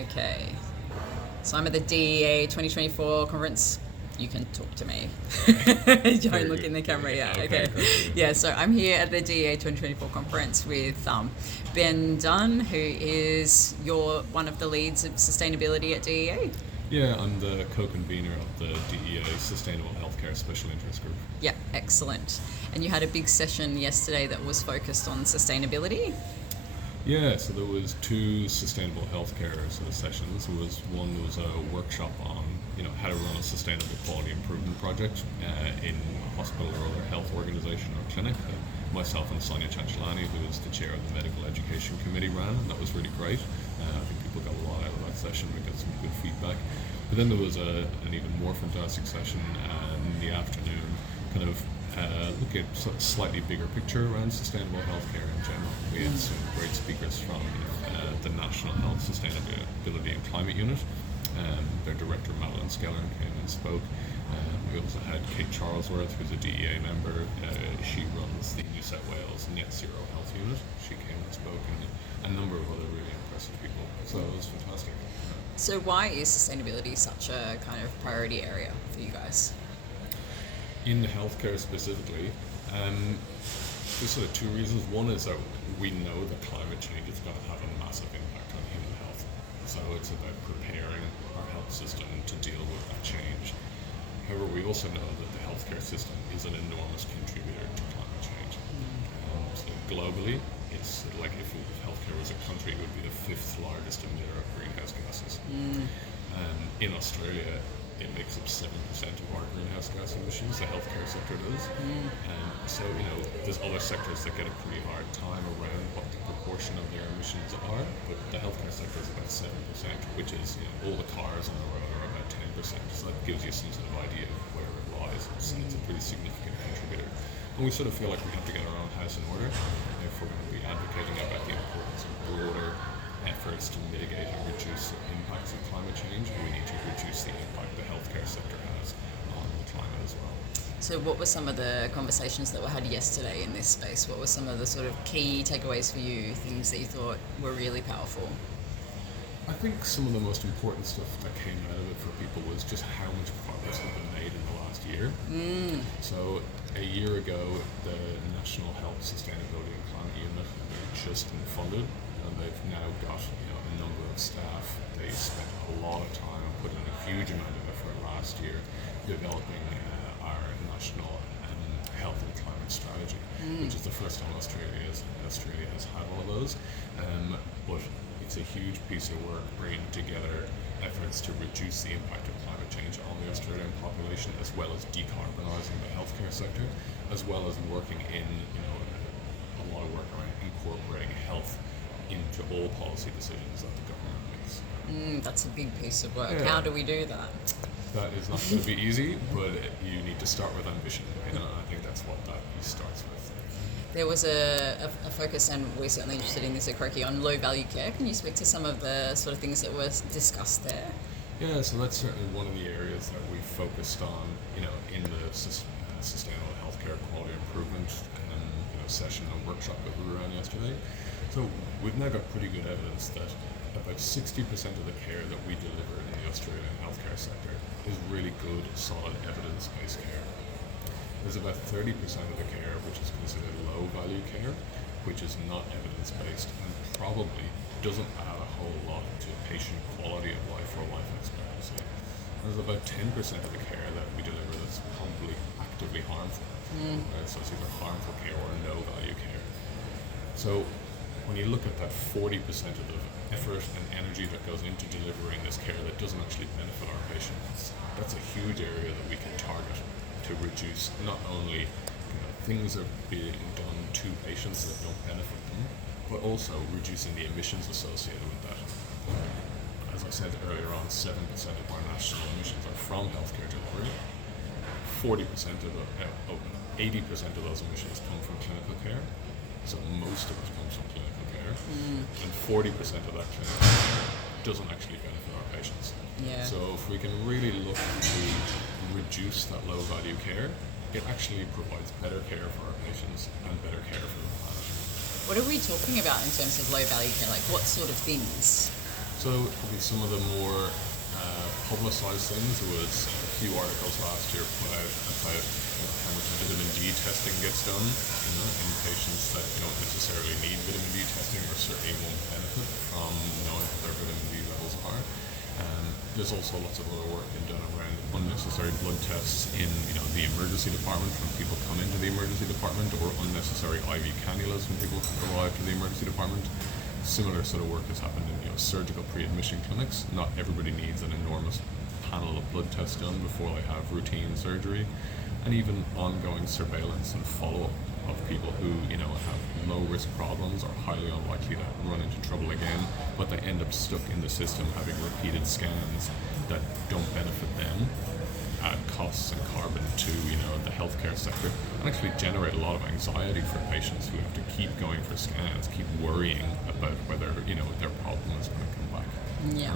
Okay. So I'm at the DEA 2024 conference. You can talk to me. Don't look in the camera. Yeah. Okay. Yeah. So I'm here at the DEA 2024 conference with Ben Dunne, who is one of the leads of sustainability at DEA. Yeah, I'm the co-convener of the DEA Sustainable Healthcare Special Interest Group. Yeah, excellent. And you had a big session yesterday that was focused on sustainability. Yeah, so there was two sustainable healthcare sort of sessions. One was a workshop on how to run a sustainable quality improvement project in a hospital or other health organization or clinic. Myself and Sonia Chanchalani, who is the chair of the Medical Education Committee, ran, and that was really great. I think people got a lot out of that session. We got some good feedback. But then there was an even more fantastic session in the afternoon, kind of look at slightly bigger picture around sustainable healthcare in general. We had some great speakers from the National Health Sustainability and Climate Unit. Their director, Madeline Skellern, came and spoke. We also had Kate Charlesworth, who's a DEA member. She runs the New South Wales Net Zero Health Unit. She came and spoke, and a number of other really impressive people. So it was fantastic. So why is sustainability such a kind of priority area for you guys? In healthcare specifically, there's sort of two reasons. One is that we know that climate change is going to have a massive impact on human health. So it's about preparing our health system to deal with that change. However, we also know that the healthcare system is an enormous contributor to climate change. So globally, it's like if healthcare was a country, it would be the 5th largest emitter of greenhouse gases. In Australia, it makes up 7% of our greenhouse gas emissions, the healthcare sector does. So, there's other sectors that get a pretty hard time around what the proportion of their emissions are, but the healthcare sector is about 7%, which is, all the cars on the road are about 10%. So that gives you some sort of idea of where it lies. It's a pretty significant contributor. And we sort of feel like we have to get our own house in order if we're going to be advocating about the importance of broader efforts to mitigate and reduce the impacts of climate change. We need to reduce the impact the healthcare sector has on the climate as well. So what were some of the conversations that were had yesterday in this space? What were some of the sort of key takeaways for you, things that you thought were really powerful? I think some of the most important stuff that came out of it for people was just how much progress has been made in the last year. So a year ago, the National Health Sustainability and Climate Unit just been funded, and they've now got a number of staff. They spent a lot of time and put in a huge amount of effort last year developing our national health and climate strategy, which is the first time Australia has had one of those. But it's a huge piece of work bringing together efforts to reduce the impact of climate change on the Australian population, as well as decarbonising the healthcare sector, as well as working in a lot of work around incorporating health into all policy decisions that the government makes. That's a big piece of work. Yeah. How do we do that? That is not going to be easy, but you need to start with ambition. I think that's what that starts with. There was a focus, and we're certainly interested in this at Croaky, on low value care. Can you speak to some of the sort of things that were discussed there? Yeah, so that's certainly one of the areas that we focused on, in the sustainable healthcare quality improvement session and workshop that we ran yesterday. So we've now got pretty good evidence that about 60% of the care that we deliver in the Australian healthcare sector is really good, solid, evidence-based care. There's about 30% of the care which is considered low-value care, which is not evidence-based and probably doesn't add a whole lot to patient quality of life or life expectancy. There's about 10% of the care that we deliver that's probably actively harmful. So it's either harmful care or no-value care. So when you look at that 40% of the effort and energy that goes into delivering this care that doesn't actually benefit our patients, that's a huge area that we can target to reduce not only things that are being done to patients that don't benefit them, but also reducing the emissions associated with that. As I said earlier on, 7% of our national emissions are from healthcare delivery. 80% of those emissions come from clinical care, so most of it comes from clinical care, and 40% of that clinical care doesn't actually benefit our patients. Yeah. So if we can really look to reduce that low value care, it actually provides better care for our patients and better care for the planet. What are we talking about in terms of low value care? Like what sort of things? So probably some of the more publicised things was a few articles last year put out about how much vitamin D testing gets done, in patients that don't necessarily need vitamin D testing or certainly won't benefit from knowing what their vitamin D levels are. There's also lots of other work being done around unnecessary blood tests in the emergency department when people come into the emergency department, or unnecessary IV cannulas when people arrive to the emergency department. Similar sort of work has happened in surgical pre-admission clinics. Not everybody needs an enormous panel of blood tests done before they have routine surgery, and even ongoing surveillance and follow-up of people who have low risk problems are highly unlikely to run into trouble again, but they end up stuck in the system having repeated scans that don't benefit them, add costs and carbon to the healthcare sector, and actually generate a lot of anxiety for patients who have to keep going for scans, keep worrying about whether their problem is going to come back. Yeah.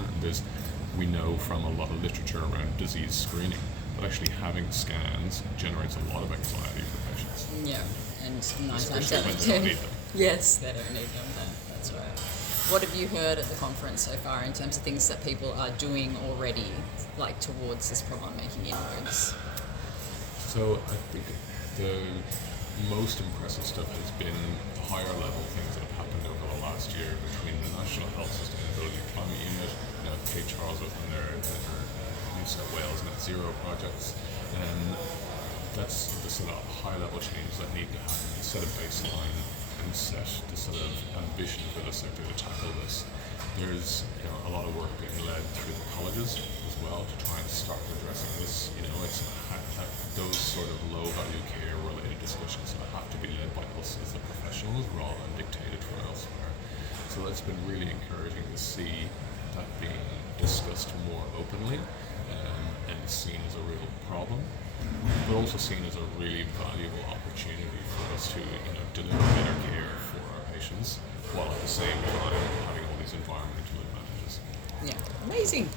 We know from a lot of literature around disease screening that actually having scans generates a lot of anxiety for patients. Yeah, and 9 times Especially out when of they don't 10, need them. yes, they don't need them. That's right. What have you heard at the conference so far in terms of things that people are doing already, like towards this problem, making inroads? So I think the most impressive stuff has been higher level things that have happened over the last year between the National Health Sustainability Climate Unit, Kate Charles within their New South Wales Net Zero projects, and that's the sort of high level change that need to happen to set a baseline and set the sort of ambition for the sector to tackle this. There's a lot of work being led through the colleges as well to try and start addressing this. It's those sort of low value care related discussions that have to be led by us as the professionals rather than dictated from elsewhere. So that's been really encouraging to see that being discussed more openly and seen as a real problem, but also seen as a really valuable opportunity for us to deliver better care for our patients while at the same time having all these environmental advantages. Yeah, amazing.